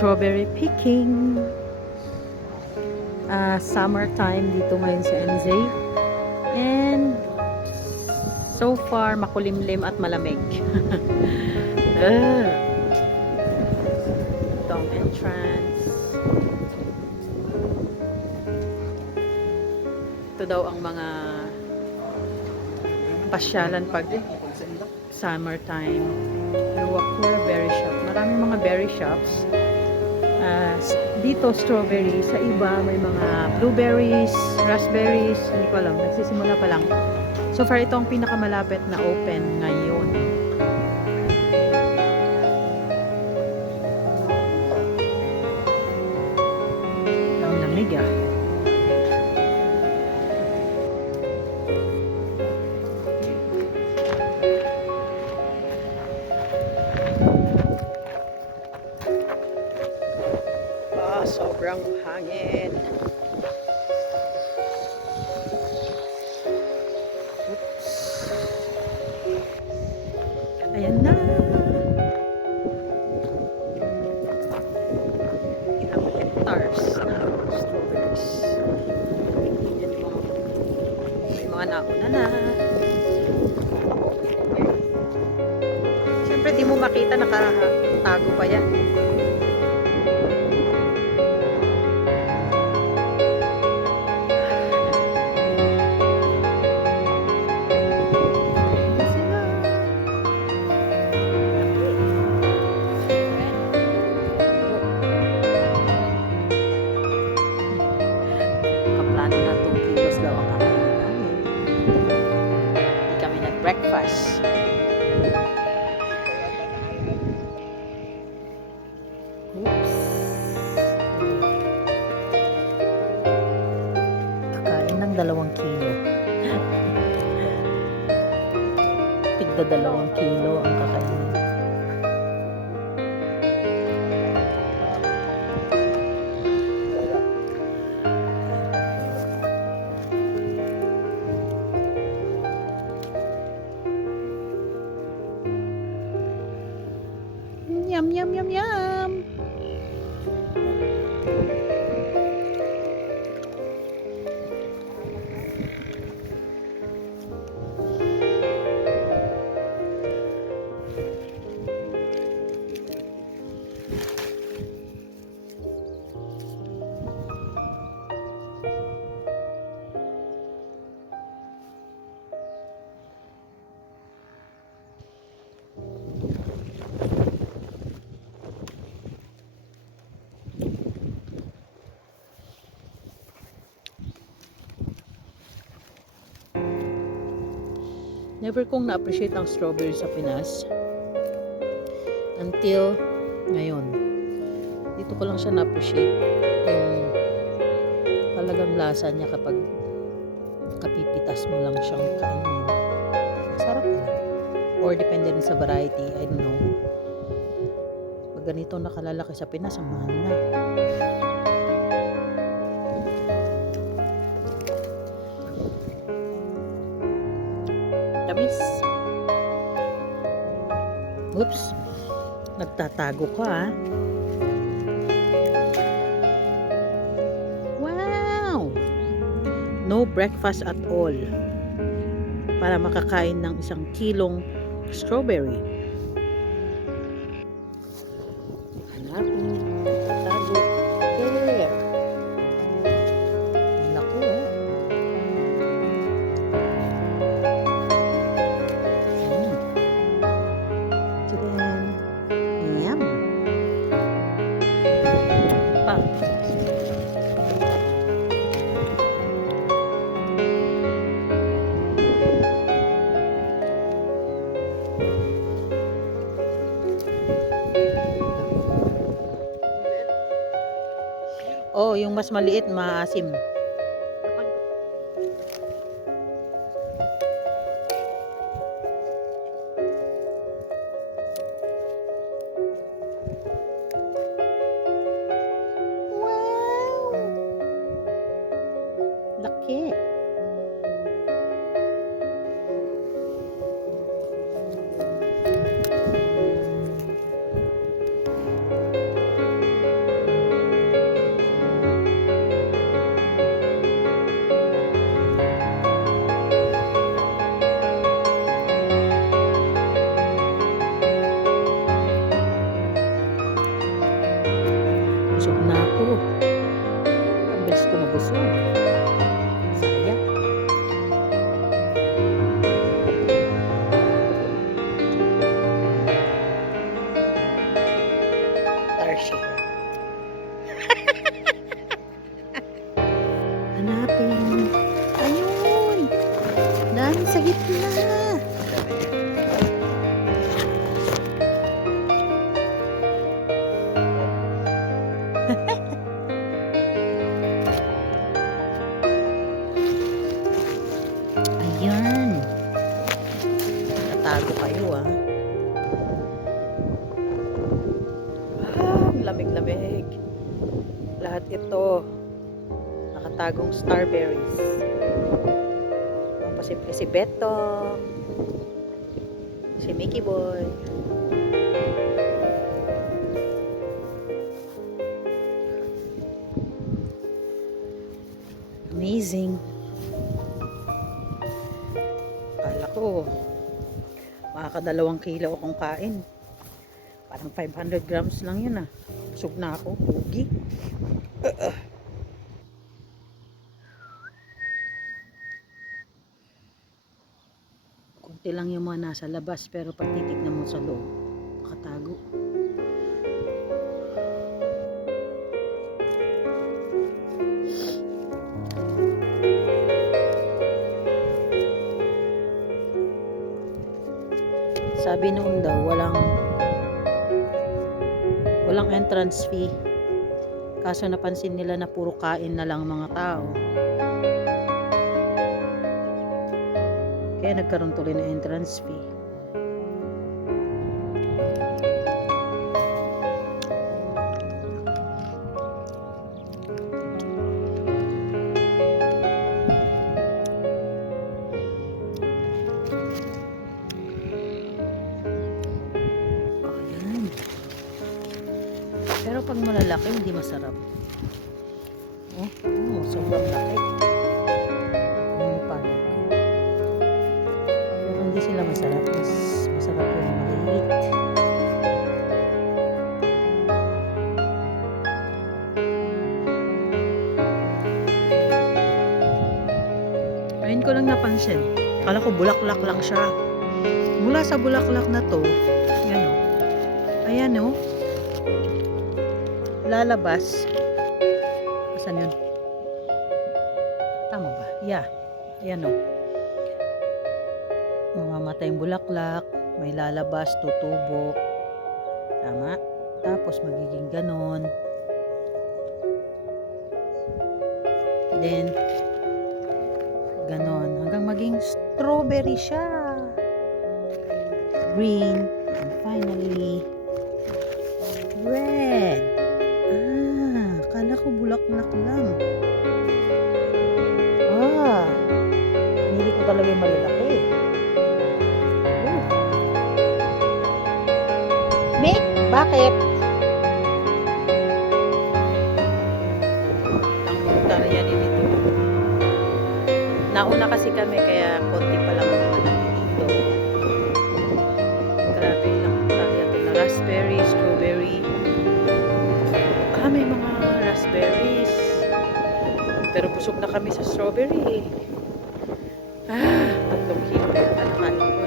strawberry picking. Summertime dito ngayon sa NZ. And so far makulimlim at malamig. Ito ang entrance. Ito daw ang mga pasyalan pag summertime. Luwakura berry shop. Maraming mga berry shops. Dito strawberry, sa iba may mga blueberries, raspberries, hindi ko alam, nagsisimula pa lang. So far ito ang pinakamalapit na open ngayon. Ang lamig ah. Sobrang hangin. Oops. Ayan na. Ilang hectares na strawberries. Yan yung may mga nauna na. Siyempre di mo makita, nakatago pa yan. Breakfast. Oops. Kakain ng 2 kilo. Tigda 2 kilo ang kakainin. Yum, yum, yum, yum. Never kong na-appreciate ang strawberry sa Pinas until ngayon. Dito ko lang siya na-appreciate yung talagang lasa niya kapag kapipitas mo lang siyang kainin. Sarap na. Or depende rin sa variety, I don't know. Pag ganito nakalalaki sa Pinas, ang mahal na. Tamis. Oops. Nagtatago ko ah. Wow! No breakfast at all. Para makakain ng 1 kilong strawberry. Hanapin. Tatago. There. Naku. Yum. Pa. Oh, yung mas maliit, maasim. Laki. busog. Sayang. Tarsier. Hanapin. Ayun. Dami sa gitna. Ayan. Natago kayo ah. Lamig-lamig. Lahat ito nakatagong starberries. Pasimple si Betong, si Mickey Boy. Amazing. Akala ko makaka2 kilo akong kain. Parang 500 grams lang yun ah. Busog na ako. Pugi. Kunti lang yung mga nasa labas pero pag titignan mo sa loob, makatago. Sabi noon daw walang entrance fee. Kaso napansin nila na puro kain na lang mga tao. Kaya nagkaroon tuloy ng entrance fee. Ayan. Pero pag malalaki, hindi masarap. Sobrang laki. Pero hindi sila masarap. Mas masarap yung maliit. Ayun ko lang napansin. Akala ko bulaklak lang siya. Mula sa bulaklak na to, yan o. Ayan o. Lalabas. Asan yun? Tama ba? Yeah. Ayan o. Mamamatay yung bulaklak. May lalabas, tutubo. Tama? Tapos magiging ganon. Then, ganon. Hanggang maging strawberry siya. Green. And finally, red. Akala ko bulaklak lang. Hindi ko talaga yung malalaki. Mick, bakit? Ang hektarya din ito. Nauna kasi kami kaya konti pa lang ang mga dito. Grabe lang hektarya ito na raspberry, strawberry. May mga raspberries. Pero busog na kami sa strawberry. 3 kilo. Ano kain?